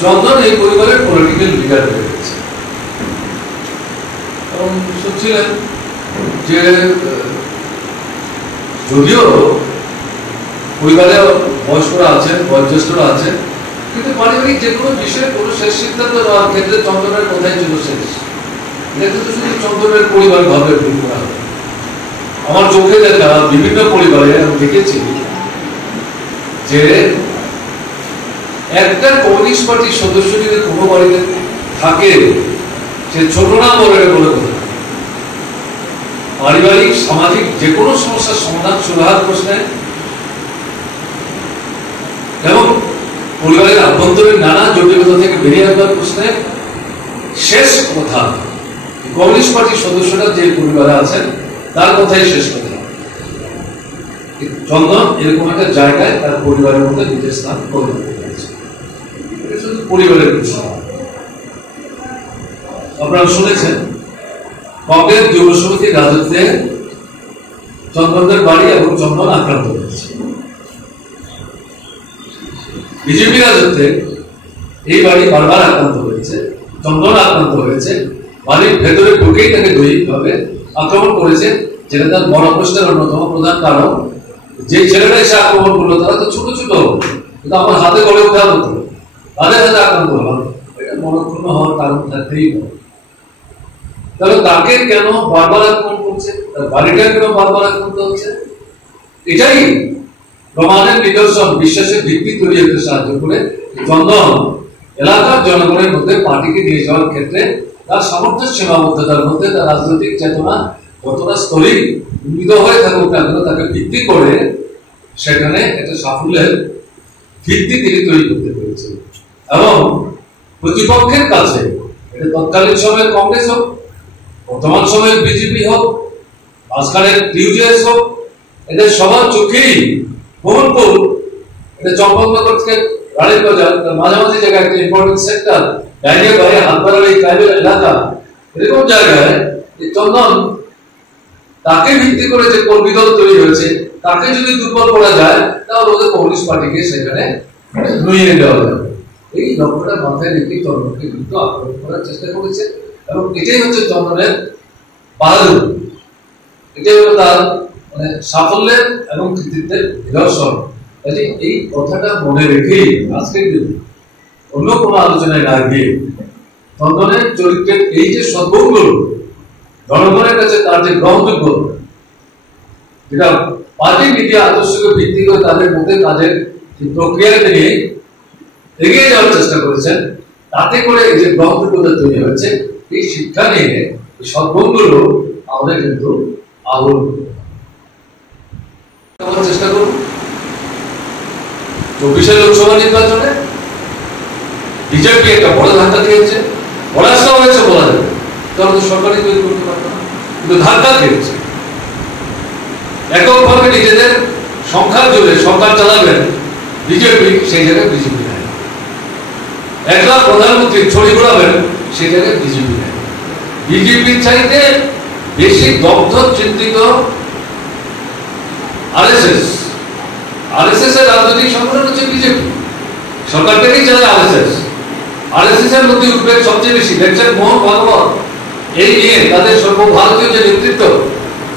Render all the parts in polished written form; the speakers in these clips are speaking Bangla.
চন্দন এই পরিবারের পলিটিক্যাল লিডার হয়ে গেছে এবং শুনছিলেন যে যদিও পরিবারে বয়স্করা আছেন, বয়োজ্যেষ্ঠরা আছেন, কিন্তু পারিবারিক যে কোনো বিষয়ে কোনো শেষ সিদ্ধান্ত নেওয়ার ক্ষেত্রে চন্দনের কথাই ছিল শেষ। এটা কিন্তু শুধু চন্দনের পরিবার ভাবে ভুল করা হবে। আমার চোখে দেখা বিভিন্ন পরিবারে আমি দেখেছি যে একটা কমিউনিস্ট পার্টির সদস্য যদি কোনো বাড়িতে থাকে, সে ছোট না বড় বলে কথা, পারিবারিক সামাজিক যে কোনো সমস্যার সমাধান সুরাহার প্রশ্নে এবং পরিবারের আভ্যন্তরীণ নানা জটিলতা থেকে বেরিয়ে আসবার প্রশ্নে শেষ কথা কমিউনিস্ট পার্টির সদস্যরা যে পরিবারে আছেন তার কথাই শেষ কথা। চন্দন এরকম একটা জায়গায় তার পরিবারের মধ্যে নিজের স্থান করে শুধু পরিবারের প্রশ্ন। আপনারা শুনেছেন কংগ্রেস যুব সমিতির রাজত্বে চন্দনদের বাড়ি এবং চন্দন আক্রান্ত হয়েছে। বিজেপি রাজত্বে এই বাড়ি বারবার আক্রান্ত হয়েছে, চন্দন আক্রান্ত হয়েছে, বাড়ির ভেতরে ঢুকেই তাকে দৈহিকভাবে আক্রমণ করেছে, যেটা তার বড় প্রশ্নের অন্যতম প্রধান কারণ। যে ছেলেরা এসে আক্রমণ করলো তারা তো ছোট ছোট, কিন্তু আমার হাতে গড়ে উঠা হতো, তাদের হাতে আক্রান্ত হলো, এটা মনক্ষুণ্ণ হওয়ার কারণ থাকতেই পারে। তাহলে তাকে কেন বারবার আক্রমণ করছে, তার বাড়িটা কেন বারবার আক্রান্ত হচ্ছে? এটাই প্রমাণের নিদর্শন, বিশ্বাসের ভিত্তি তৈরি হতে সাহায্য করে চন্দন এলাকার জনগণের মধ্যে পার্টিকে নিয়ে যাওয়ার ক্ষেত্রে তার সামর্থ্যের সীমাবদ্ধতার মধ্যে তার রাজনৈতিক চেতনা যতটা স্তরেই উন্নীত হয়ে থাকুক না কেন, তাকে ভিত্তি করে সেখানে একটা সাফল্যের ভিত্তি তিনি তৈরি করতে পেরেছেন। এবং প্রতিপক্ষের কাছে এটা তৎকালীন সময়ের কংগ্রেস হোক, বর্তমান সময়ের বিজেপি হোক, মাঝখানের ইউডিএফ হোক, এদের সবার চোখেই মোহনপুর এটা চম্পকনগর থেকে রানীর বাজার মাঝামাঝি জায়গায় একটা ইম্পর্টেন্ট সেক্টর, ডাইনিয়া বাইরে হাত বাড়ার এই ট্রাইবেল এলাকা, এরকম জায়গায় চন্দন তাকে ভিত্তি করে যে কর্মী দল তৈরি হয়েছে, তাকে যদি দুর্বল করা যায় তাহলে ওদের কমিউনিস্ট পার্টিকে সেখানে নুইয়ে দেওয়া যাবে। এই লক্ষ্যটা মাথায় রেখে চন্দনকে কিন্তু আক্রমণ করার চেষ্টা করেছে এবং এটাই হচ্ছে চন্দনের বাহাদুর, এটাই হলো তার মানে সাফল্যের এবং কৃতিত্বের নিদর্শন। এই কথাটা মনে রেখেই আজকের দিনে অন্য কোনো আলোচনায় না গিয়ে চন্দনের চরিত্রের এই যে সদ্গুণগুলো জনগণের কাছে তার যে গ্রহণযোগ্য, যেটা পার্টি নীতি আদর্শকে ভিত্তি করে তাদের মধ্যে কাজের প্রক্রিয়াকে নিয়ে এগিয়ে যাওয়ার চেষ্টা করেছেন, তাতে করে এই যে গ্রহণযোগ্যতা তৈরি হয়েছে, এই শিক্ষা নিয়ে এই সদ্গুণগুলো আমাদের কিন্তু আহরণ চেষ্টা করুন। 24 লোকসভা নির্বাচনে বিজেপি একটা বড় ধাক্কা খেয়েছে, পরাস্ত হয়েছে বলা যাবে, তাহলে তো সরকারি তৈরি করতে পারবে না, কিন্তু ধাক্কা খেয়েছে। এককভাবে নিজেদের সংখ্যার জোরে সরকার চালাবেন বিজেপি, সেই জায়গায় বিজেপি নেয়। একলা প্রধানমন্ত্রী ছড়ি ঘোরাবেন, সেই জায়গায় বিজেপি নেয়। বিজেপির চাইতে বেশি দগ্ধ চিন্তিত আরএসএস এর রাজনৈতিক সংগঠন হচ্ছে বিজেপি, সরকারটাকেই চালায় আরএসএস এর মধ্যে উদ্বেগ সবচেয়ে বেশি। দেখছেন মোহন ভাগবত এই নিয়ে তাদের সর্বভারতীয় যে নেতৃত্ব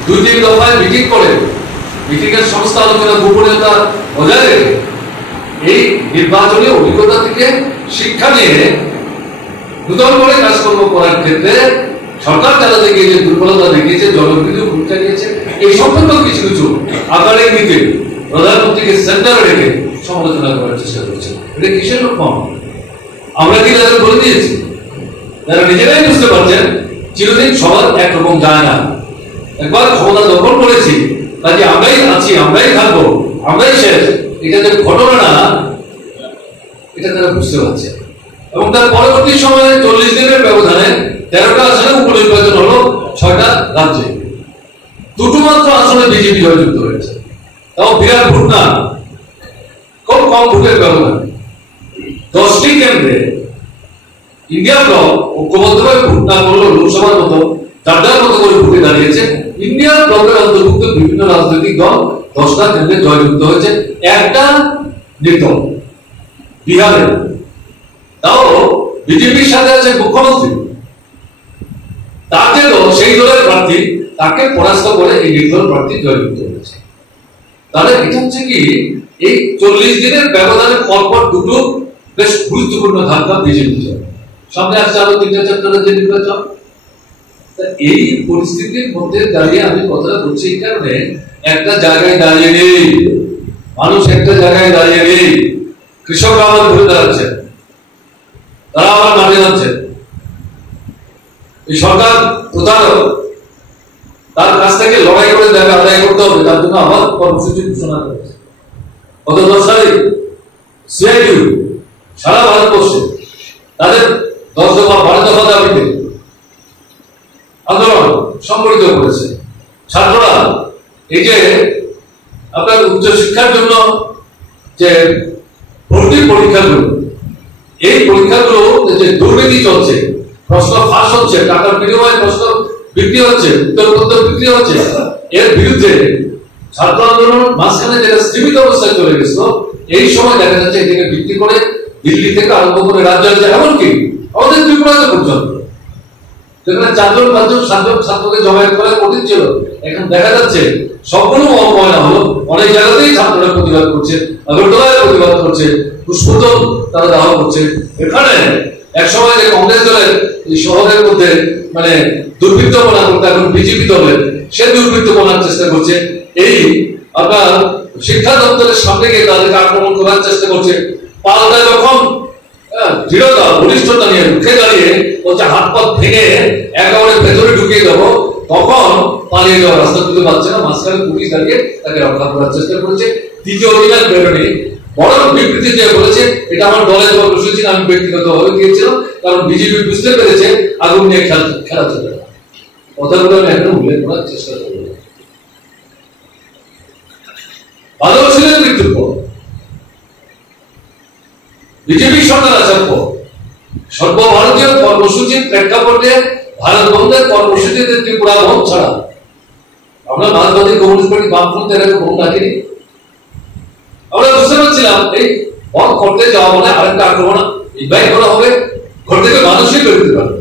2-3 দফায় মিটিং করে, মিটিং এর সংস্থা আলোচনা গোপনীয়তা বজায় রেখে এই নির্বাচনী অভিজ্ঞতা থেকে শিক্ষা নিয়ে নতুন করে কাজকর্ম করার ক্ষেত্রে সরকার চালাতে গিয়ে যে দুর্বলতা দেখিয়েছে, জনবিরোধী ভূমিকা নিয়েছে, এই সম্পর্ক কিছু কিছু আকারে নিতে প্রধানমন্ত্রীকে সেন্টারে রেখে সমালোচনা করার চেষ্টা করছে। এটা কিসের লক্ষণ? আমরা কি তাদের বলে দিয়েছি? তারা নিজেরাই বুঝতে পারছেন চিরদিন সবার একরকম যায় না। একবার ক্ষমতা দখল করেছি, কাজে আমরাই আছি, আমরাই থাকবো, আমরাই শেষ, এটা যে ঘটনা না, এটা তারা বুঝতে পারছে। এবং তার পরবর্তী সময়ে 40 দিনের ব্যবধানে 13টা আসনে উপনির্বাচন হলো 6টা রাজ্যে, দুটো মাত্র আসনে বিজেপি জয়যুক্ত হয়েছে, তাও বিরাট ভোট না, খুব কম ভোটের ব্যবধান। 10টি কেন্দ্রে ইন্ডিয়া ব্লক ঐক্যবদ্ধভাবে ভোট না করলেও লোকসভার মতো 4টার মতো করে ভোটে দাঁড়িয়েছে। ইন্ডিয়া ব্লকের অন্তর্ভুক্ত বিভিন্ন রাজনৈতিক দল 10টা কেন্দ্রে জয়যুক্ত হয়েছে, একটা নির্দল বিহারে, তাও বিজেপির সাথে আছে মুখ্যমন্ত্রী, তাকে সেই দলের প্রার্থী তাকে পরাস্ত করে এই নির্দল প্রার্থী জয়যুক্ত হয়েছে। তাহলে এটা হচ্ছে কি, এই 40 দিনের ব্যবধানে পরপর দুটো বেশ গুরুত্বপূর্ণ ধাক্কা বিজেপি জন্য। সামনে আসছে আরো 3-4 যে নির্বাচন। এই পরিস্থিতির মধ্যে দাঁড়িয়ে আমি কথাটা বলছি এই কারণে, একটা জায়গায় দাঁড়িয়ে নেই মানুষ, একটা জায়গায় দাঁড়িয়ে নেই। কৃষকরা আমার ঘুরে দাঁড়াচ্ছে, তারা আমার মাঠে যাচ্ছে। এই সরকার প্রধান, তার কাছ থেকে লড়াই করে জায়গা আদায় করতে হবে, তার জন্য আবার কর্মসূচি ঘোষণা করেছে। গত 10 তারিখ সিআইটিউ সারা ভারতবর্ষে তাদের 10 দফা 12 দফা দাবিতে আন্দোলন সংগঠিত করেছে। ছাত্ররা এই যে আপনার উচ্চশিক্ষার জন্য যে ভর্তি পরীক্ষাগুলো, এই পরীক্ষাগুলো যে দুর্নীতি চলছে, প্রশ্ন ফাঁস হচ্ছে, টাকার বিনিময়ে প্রশ্ন বিক্রি হচ্ছে, উত্তরপত্র বিক্রি হচ্ছে, এর বিরুদ্ধে ছাত্র আন্দোলন মাঝখানে যেটা স্থিমিত অবস্থায় চলে গেছিল, এই সময় দেখা যাচ্ছে এটাকে ভিত্তি করে দিল্লি থেকে আরম্ভ করে রাজ্য আছে, এমনকি আমাদের ত্রিপুরাতে পর্যন্ত, যেখানে 4-5 ছাত্রকে জমায়েত করা কঠিন ছিল, এখন দেখা যাচ্ছে সবগুলো অবহেলা হলো। অনেক জায়গাতেই ছাত্ররা প্রতিবাদ করছে, আগরতলায় প্রতিবাদ করছে, পুষ্পতল তারা দাহ করছে। এখানে একসময় যে কংগ্রেস দলের এই শহরের মধ্যে মানে দুর্বৃত্তপনা করতে, এখন বিজেপি দলের সে দুর্বৃত্তপনার চেষ্টা করছে। এই আপনার শিক্ষা দপ্তরের সামনে গিয়ে তাদেরকে আক্রমণ করার চেষ্টা করছে। পাল্টা যখন দৃঢ়তা বলিষ্ঠতা নিয়ে রুখে দাঁড়িয়ে বলছে হাত পথ ভেঙে একেবারে ভেতরে ঢুকিয়ে দেবো, তখন পালিয়ে যাওয়ার রাস্তা খুঁজে পাচ্ছে না। মাঝখানে পুলিশ দাঁড়িয়ে তাকে রক্ষা করার চেষ্টা করেছে। দ্বিতীয় দিনের বেরোনি বড় বিবৃতি দিয়ে বলেছে, এটা আমার দলের কর্মসূচি, আমি ব্যক্তিগতভাবে দিয়েছিলাম, কারণ বিজেপি বুঝতে পেরেছে আগুন নিয়ে খেলা চলবে না। কথাগুলো আমি এখন উল্লেখ করার চেষ্টা করব। ভালোবাসিলেন মৃত্যুর পর, বিজেপি সরকার আসার পর সর্বভারতীয় কর্মসূচির প্রেক্ষাপটে ভারত বন্ধের কর্মসূচিতে ত্রিপুরা বন্ধ ছাড়া আমরা মার্ক্সবাদী কমিউনিস্ট পার্টি বামফ্রন্ট এর বন্ধ রাখিনি। আমরা বুঝতে পারছিলাম এই বন্ধ করতে যাওয়া মানে আরেকটা আক্রমণ ইনভাইট করা হবে, ঘর থেকে মানুষই বেরোতে পারবে,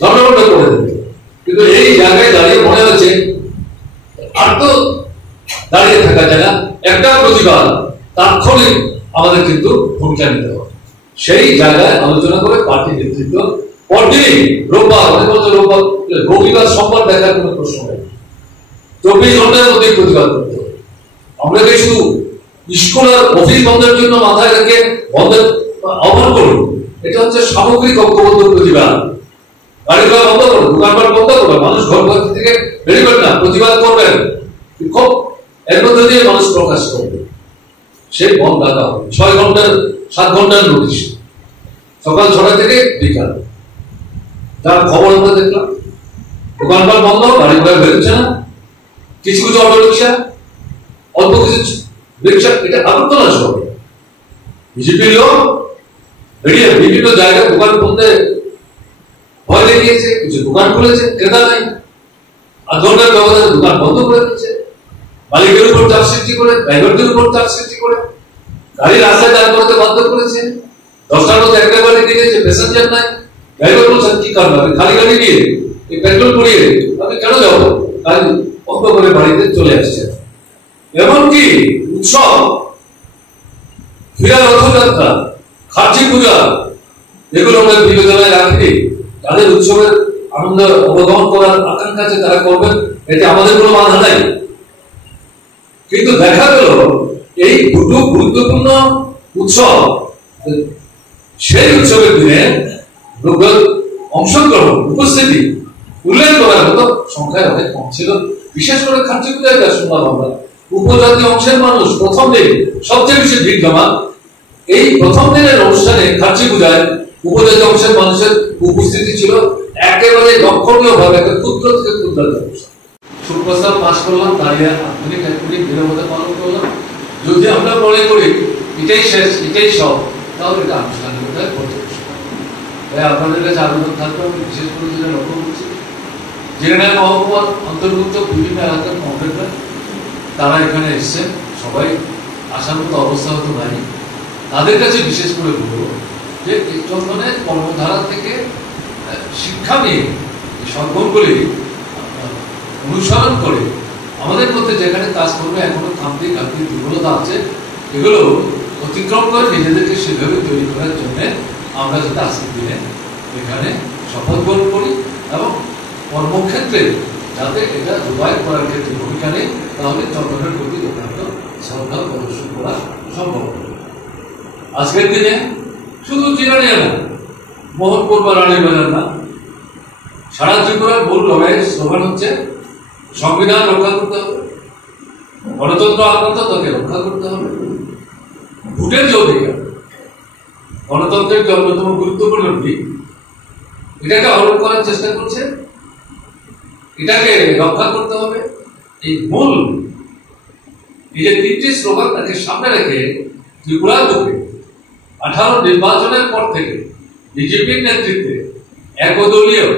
দণ্ডবন্ধ করে দেবে। কিন্তু এই জায়গায় দাঁড়িয়ে মনে হচ্ছে আর তো দাঁড়িয়ে থাকা যায় না, একটা প্রতিবাদ তাৎক্ষণিক আমাদের কিন্তু ভূমিকা নিতে হবে। সেই জায়গায় আলোচনা করে পার্টি নেতৃত্ব পরদিনই রোববার, রবিবার সোমবার দেখার কোন প্রশ্ন নেই, 24 ঘন্টার মধ্যে প্রতিবাদ করতে হবে। আমরা কি শুধু স্কুল আর অফিস বন্ধের জন্য মাথায় রেখে বন্ধের আহ্বান করুন? এটা হচ্ছে সামগ্রিক ঐক্যবদ্ধ প্রতিবাদ। গাড়ি ঘোড়া বন্ধ করুন, দোকানপাট বন্ধ করুন, মানুষ ঘর থেকে বেরোবেন না, প্রতিবাদ করবেন, খুব এর মধ্যে দিয়ে মানুষ প্রকাশ করবে। সেই বন্ধ ডাকা হবে 7 ঘন্টার নোটিশ, সকাল 6টা থেকে বিকাল। যার খবর আমরা দেখলাম, দোকানপাট বন্ধ, গাড়ি ঘোড়া বেরোচ্ছে না, কিছু কিছু অটো রিক্সা, অল্প কিছু রিক্সা, এটা আগরতলা শহর। বিজেপির লোক বেরিয়ে বিভিন্ন জায়গায় দোকান খুলতে ভয় দেখিয়েছে, কিছু দোকান খুলেছে, ক্রেতা নাই, 8 ঘন্টার ব্যবধানে দোকান বন্ধ করে দিচ্ছে। মালিকের উপর চাপ সৃষ্টি করে, ড্রাইভারদের উপর চাপ সৃষ্টি করে গাড়ি রাস্তায় দাঁড় করতে বাধ্য করেছে। 10টার মধ্যে একটা গাড়ি দিয়েছে, প্যাসেঞ্জার নাই, ড্রাইভার বলছেন কি কারণ, আমি খালি গাড়ি নিয়ে এই পেট্রোল পুড়িয়ে আমি কেন যাবো, গাড়ি বন্ধ করে বাড়িতে চলে আসছে। এমনকি উৎসব, ফিরা রথযাত্রা, খার্চি পূজা, এগুলো আমরা বিবেচনায় রাখি। তাদের উৎসবের আনন্দ অবগমন করার আকাঙ্ক্ষা আছে, তারা করবেন, এতে আমাদের কোনো বাধা নাই। কিন্তু দেখা গেল এই দুটো গুরুত্বপূর্ণ উৎসব, সেই উৎসবের দিনে লোকদের অংশগ্রহণ, উপস্থিতি উল্লেখ করার মতো সংখ্যায় অনেক কম ছিল। বিশেষ করে খার্চি পূজায় শুনলাম আমরা উপজাতি অংশের মানুষ প্রথম দিন সবচেয়ে বেশি ভিড় জমা। এই প্রথম দিনের অনুষ্ঠানে খার্চি পূজায় উপজাতি অংশের মানুষের উপস্থিতি ছিল একেবারে লক্ষণীয় ভাবে, ক্ষুদ্র থেকে ক্ষুদ্র। সুপ্রস্তাব পাশ করলাম, দাঁড়িয়ে আধুনিক 1 মিনিট বিরোধতা পালন করলাম। যদি আমরা মনে করি এটাই শেষ, এটাই সব, তাহলে এটা আনুষ্ঠানিকতায় করতে হবে। তাই আপনাদের কাছে আবেদন থাকবে, আমি বিশেষ করে যেটা লক্ষ্য করছি, জেনারেল মহকুমার অন্তর্ভুক্ত বিভিন্ন এলাকার কমরেডরা তারা এখানে এসছেন, সবাই আসার মতো অবস্থা হতো নাই। তাদের কাছে বিশেষ করে বলবো, যে চন্দনের কর্মধারা থেকে শিক্ষা নিয়ে সদ্গুণগুলি অনুসরণ করে আমাদের মধ্যে যেখানে কাজকর্মে এখনো খামতি দুর্বলতা আছে, এগুলো অতিক্রম করে নিজেদেরকে সেভাবে তৈরি করার জন্য আমরা যাতে আজকের দিনে এখানে শপথ গ্রহণ করি এবং কর্মক্ষেত্রে যাতে এটা রূপায়ণ করার ক্ষেত্রে ভূমিকা নেই, তাহলে চন্দনের প্রতি যথার্থ শ্রদ্ধা প্রদর্শন করা সম্ভব। আজকের দিনে শুধু জিরানিয়া না, মোহনপুর বা রানীবাজার না, সারা ত্রিপুরার মূল লড়াইয়ের স্লোগান হচ্ছে সংবিধান রক্ষা করতে হবে, গণতন্ত্র আক্রান্ত তাকে রক্ষা করতে হবে, ভোটের যে অধিকার গণতন্ত্রের যে অন্যতম গুরুত্বপূর্ণ দিক, এটাকে আরোপ করার চেষ্টা করছে, এটাকে রক্ষা করতে হবে। এই মূল এই যে তিনটি স্লোগান তাকে সামনে রেখে ত্রিপুরার বুকে 18 নির্বাচনের পর থেকে বিজেপির নেতৃত্বে একদলীয়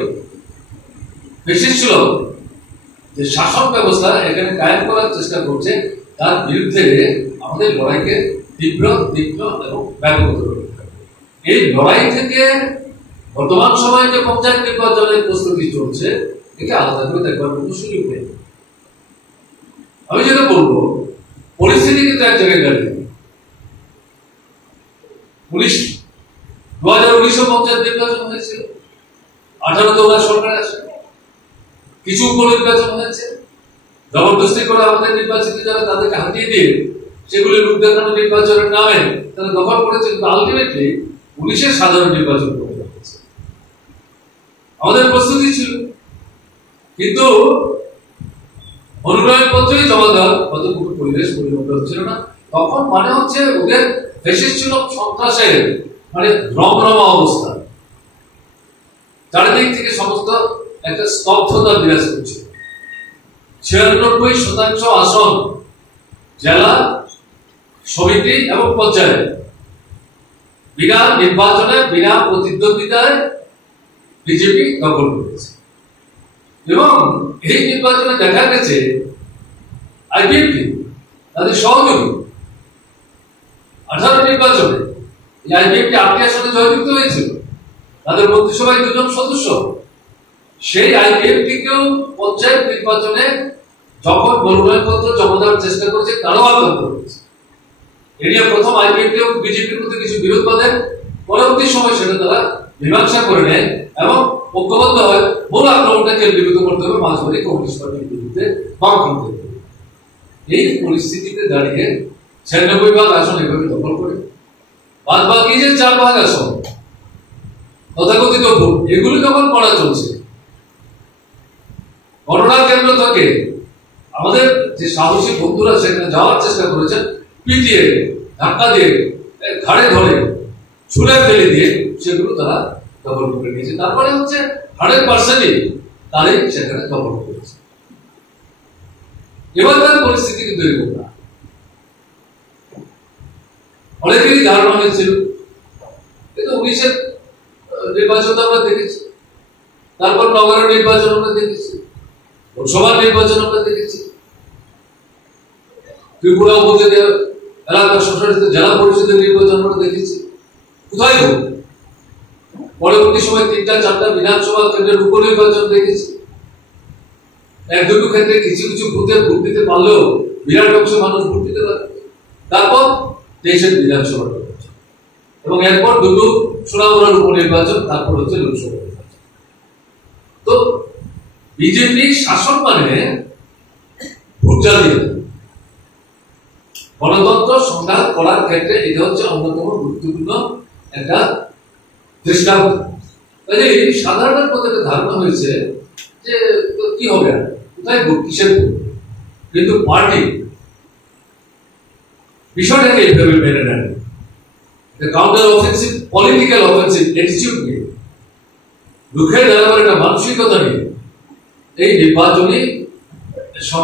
বিশেষ ছিল যে শাসন ব্যবস্থা এখানে কায়েম করার চেষ্টা করছে, তার বিরুদ্ধে আমাদের লড়াইকে তীব্র এবং ব্যাপক করতে হবে। এই লড়াই থেকে বর্তমান সময়ে যে পঞ্চায়েত নির্বাচনের প্রস্তুতি চলছে, একে আলাদা করে দেখবার কোনো সুযোগ নেই। আমি যেটা বলবো, পরিস্থিতি কিন্তু এক জায়গায় দাঁড়িয়ে 2019 পঞ্চায়েত নির্বাচন হয়েছিল, 18 ওরা সরকার আসে, কিছু উপনির্বাচন হয়েছে, জবরদস্তি করে আমাদের নির্বাচিত যারা তাদেরকে হাতিয়ে দিয়ে সেগুলি রূপ দেখানো নির্বাচনের নামে তারা দখল করেছে, কিন্তু আলটিমেটলি 19 সাধারণ নির্বাচন করতে হয়েছে। আমাদের প্রস্তুতি ছিল, কিন্তু মনোনয়ন পত্রই জমা দেওয়ার মতো কোনো পরিবেশ পরিবর্তন হচ্ছিল না। তখন মানে হচ্ছে ওদের দেশে ছিল সন্ত্রাসের মানে রমরমা অবস্থা, চারিদিক থেকে সমস্ত একটা স্তব্ধতা বিরাজ করছে। 96% আসন জেলা, সমিতি এবং পঞ্চায়েত বিনা নির্বাচনে বিনা প্রতিদ্বন্দ্বিতায় বিজেপি দখল করেছে, এবং এই নির্বাচনে দেখা গেছে আইপিএফটি তাদের সহযোগী 18 নির্বাচনে আইপিএফটি 8টি আসনে জয়যুক্ত হয়েছিল, তাদের মন্ত্রিসভায় 2 জন সদস্য। সেই আইপিএফটিকেও পঞ্চায়েত নির্বাচনে যখন মনোনয়নপত্র জমা দেওয়ার চেষ্টা করছে, তারাও আক্রান্ত করেছে। এরিয়া প্রথম আইপিএফটি এবং বিজেপির মধ্যে কিছু বিরোধ বাঁধে, পরবর্তী সময় সেটা তারা মীমাংসা করে নেয় এবং ঐক্যবদ্ধ হয় মূল আক্রমণটা কেন্দ্রীভূত করতে হবে মাঝবাড়ি কমিউনিস্ট পার্টির বিরুদ্ধে বামপন্থীদের। এই পরিস্থিতিতে দাঁড়িয়ে 96% আসন এভাবে দখল করে, বাদ বাকি যে 4% আসন তথাকথিত ভোট, এগুলি যখন করা চলছে, গণনা কেন্দ্র থেকে আমাদের যে সাহসী বন্ধুরা সেখানে যাওয়ার চেষ্টা করেছেন, পিটিয়ে ধাক্কা দিয়ে ঘাড়ে ধরে ছুঁড়ে ফেলে দিয়ে সেগুলো তারা দখল করে নিয়েছে। তারপরে হচ্ছে 100%ই তারাই সেখানে দখল করেছে। এবার তার পরিস্থিতি কিন্তু এরকম না। অনেকেরই ধারণা হয়েছিল, কিন্তু 19 নির্বাচন আমরা দেখেছি, তারপর নগরের নির্বাচন আমরা দেখেছি, লোকসভার নির্বাচন আমরা দেখেছি, ত্রিপুরা উপজেলা এলাকার সংসদ জেলা পরিষদের নির্বাচন আমরা দেখেছি। কোথায় ভোট? পরবর্তী সময় 3-4টা বিধানসভা কেন্দ্রের উপনির্বাচন দেখেছি। 1-2 ক্ষেত্রে কিছু কিছু বুথে ভোট দিতে পারলেও বিরাট অংশ মানুষ ভোট দিতে পারে। তারপর দেশের বিধানসভা নির্বাচন, এবং এরপর 2 সোনামুড়ার উপনির্বাচন, তারপর হচ্ছে লোকসভা নির্বাচন। তো বিজেপি শাসন মানে ভোট জ্বালিয়ে গণতন্ত্র সংঘাত করার ক্ষেত্রে এটা হচ্ছে অন্যতম গুরুত্বপূর্ণ একটা দৃষ্টান্ত। কাজেই সাধারণের মধ্যে একটা ধারণা হয়েছে যে কি হবে, কোথায় ভোট, কিসের ভোট, কিন্তু পার্টি বিষয়টাকে এইভাবে মেনে নেয়, counter offensive political offensive attitude নিয়ে, রুখে দাঁড়াবার একটা মানসিকতা নিয়ে এই নির্বাচনী সংগ্রাম